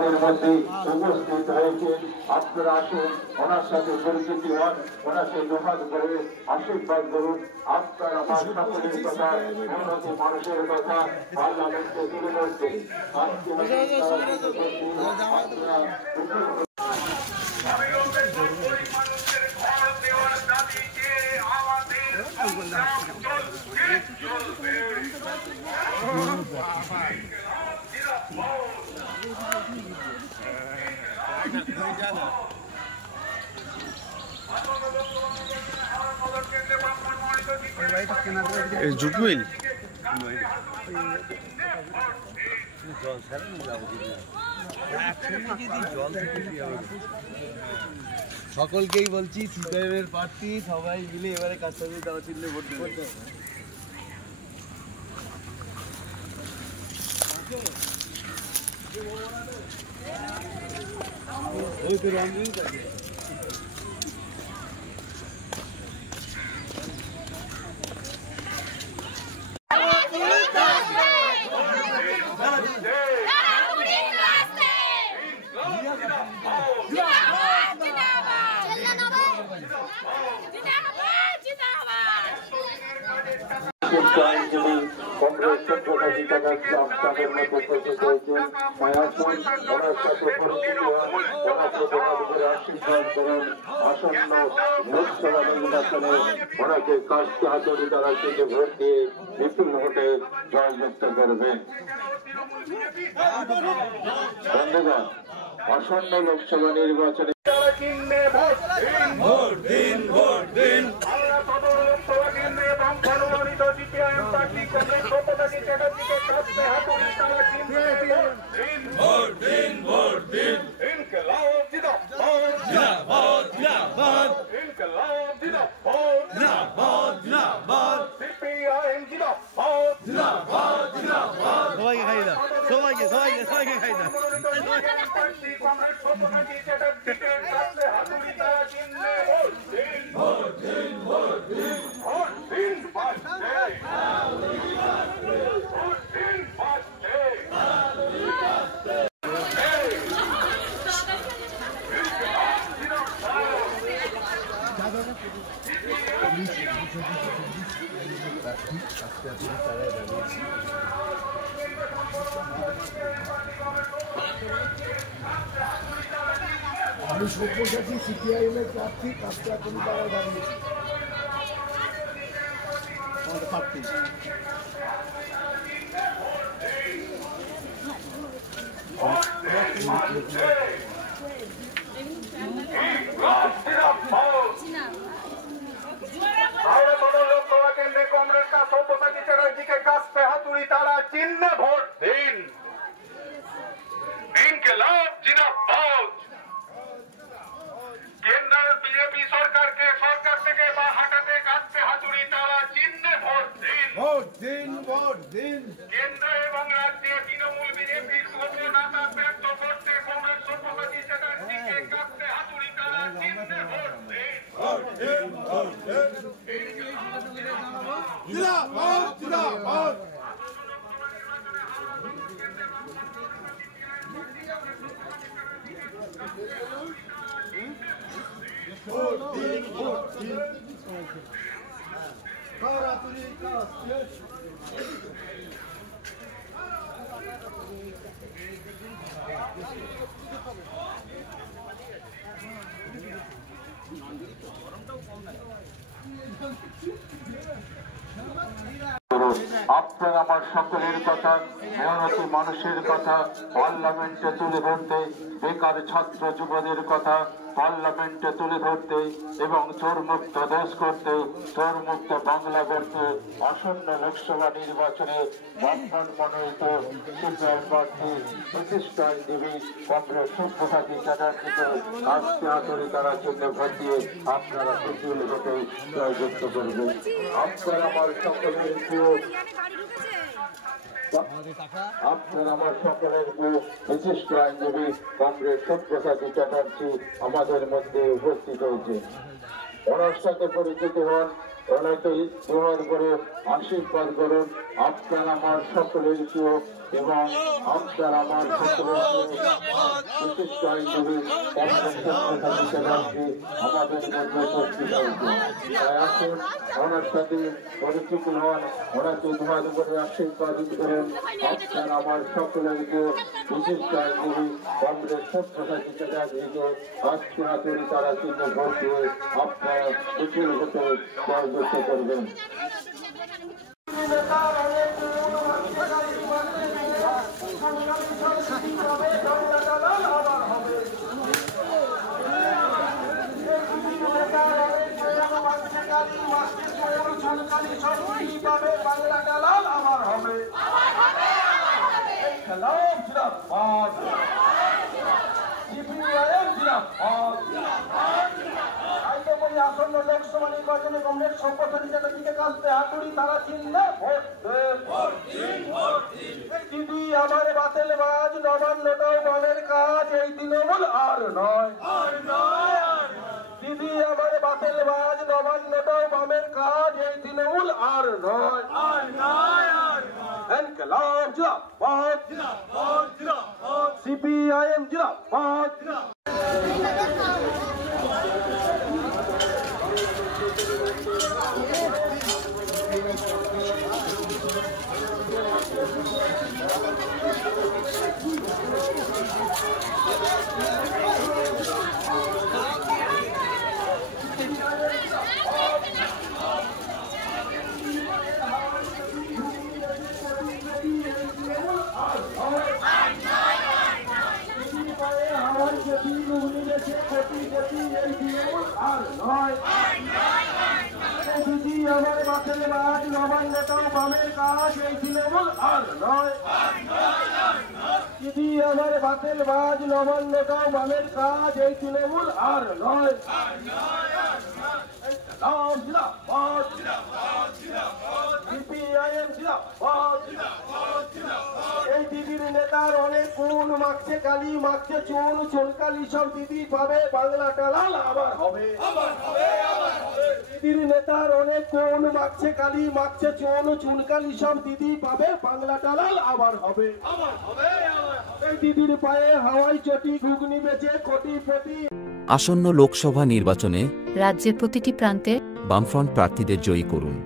মধ্যে উপস্থিত হয়েছে। আপনারা আসুন, ওনার সাথে পরিচিতি হন, ওনাকে দুহাত করে আশীর্বাদ করুন। আপনার আমার সকলের কথা, মেহনতি মানুষের কথা পার্লামেন্টে তুলে ধরতে জুটমিল সকলকেই বলছি সিপিএমের প্রার্থী সবাই মিলে এবারে কাস্টমি তারা চিনলে ভোট দেবে। ওই তো রঞ্জিত আছে। কংগ্রেস প্রকাশিত তাদের মধ্যে উপস্থিত হয়েছেন। মায়াসন ওনার সাথে পরিচিত হন, ওনাকে করে আশীর্বাদ করেন। আসন্ন লোকসভা নির্বাচনে ওনাকে কাস্তে হাতুড়ি দ্বারা থেকে ভোট দিয়ে বিপুল ভোটে জয়যুক্ত করবেন। বন্ধুগণ, আসন্ন লোকসভা নির্বাচনে ভোট দিন, ভোট দিন। ভোট দিন, ভোট দিন। ইনকলাব জিন্দাবাদ, জিন্দাবাদ, জিন্দাবাদ। ইনকলাব জিন্দাবাদ, জিন্দাবাদ, জিন্দাবাদ। সিপিআইএম জিন্দাবাদ, জিন্দাবাদ, জিন্দাবাদ। সবাইকে খাই দাও, সবাইকে সবাইকে সবাইকে খাই দাও। ভোট দিন, ভোট দিন। ভোট দিন, ভোট আমি সব্যসাচী সিপিআইএমের প্রার্থী কাজটা এখন তারা দাঁড়িয়েছি প্রার্থী। लोकसभा केंद्र कांग्रेस का सब्यसाची चटर्जी के कास्ते हाथुड़ी ताला चिन्ह भोट दिन। इनकलाब जिंदाबाद। केंद्र बीजेपी सरकार থেকে হাঁটাতে কাস্তে হাতুড়ি তালা চিহ্ন ভোট দিন। ভোট দিন, ভোট দিন। কেন্দ্র এবং রাজ্যে তৃণমূল বিজেপির সফলতা ব্যর্থ করতে কংগ্রেস সব্যসাচী চ্যাটার্জিকে কাস্তে হাতুড়ি তালা চিহ্ন ভোট দিন। ভোট দিন, ভোট দিন। জিন্দাবাদ, জিন্দাবাদ। ভোট দিন, ভোট দিন। হাতুড়ি কাস্তে। আপনার আমার সকলের কথা, মেহনতি মানুষের কথা পার্লামেন্টে তুলে ধরতে, বেকার ছাত্র যুবদের কথা পার্লামেন্টে তুলে ধরতে এবং চোরমুক্ত দেশ করতে, চোরমুক্ত বাংলা করতে আসন্ন লোকসভা নির্বাচনে বর্তমান মনোনীত সিপিআই প্রার্থী বিশিষ্ট আইনজীবী কংগ্রেস সব্যসাচী চ্যাটার্জিকে কাস্তে হাতুড়ি তারা চিহ্নে ভোট দিয়ে আপনারা বিপুল ভোটে জয়যুক্ত করবেন। আপনার আমার সকলের প্রিয়, আপনার আমার সকলের বিশিষ্ট আইনজীবী কংগ্রেস সব্যসাচী চ্যাটার্জি আমাদের মধ্যে উপস্থিত হয়েছে। ওনার সাথে পরিচিত হন, ওনাকে দুহাত করে আশীর্বাদ করুন। আপনার আমার সকলের প্রিয় এবং আপনার আমার সকলের প্রিয় বিশিষ্ট আইনজীবী কংগ্রেস সত্যসাচী চ্যাটার্জি আমাদের মধ্যে উপস্থিত হয়েছে। তাই আসুন ওনার সাথে পরিচিত হন, ওনাকে ধোয়াদ করে আশীর্বাদ করুন। আপনার আমার সকলেরকে বিশিষ্ট আইনজীবী কংগ্রেস সত্যসাচী চ্যাটার্জিকে আজকে হাতুড়ি তারা চিহ্ন ভোট দিয়ে আপনারা বিপুল ভোটে জয়যুক্ত করবেন। আসন্ন লোকসভা নির্বাচনে কংগ্রেস সভাপতি চ্যাটার্জিকে কাছে হাতুড়ি তারা চিহ্নে ভোট দিদি আমার বাতিল বাজ নবান্নটাও বামের কাজ এই তৃণমূল আর নয়। দিদি আমার বাতিল বাজ নবান্নটাও বামের কাজ এই তৃণমূল আর নয়। ইনকলাব জিন্দাবাদ, সিপিআইএম জিন্দাবাদ। আমার বাতিল বাজ নবান্নটাও বামের কাজ এই তৃণমূল আর নয়। দিদি আমার বাতিল বাজ নবান্নটাও বামের কাজ এই তৃণমূল আর নয়। এই দিদির নেতার অনেক গুণ, মাখছে কালি মাখছে চুন, চুনকালি সব দিদি পাবে, বাংলাটা লাল আবার হবে। দিদির নেতার অনেক গুণ, মাখছে কালি মাখছে চুন, চুনকালি সব দিদি পাবে, বাংলাটা লাল আবার হবে। এই দিদির পায়ে হাওয়াই চটি, ঘুগনি বেচে কোটিপতি। আসন্ন লোকসভা নির্বাচনে রাজ্যের প্রতিটি প্রান্তে বামফ্রন্ট প্রার্থীদের জয়ী করুন।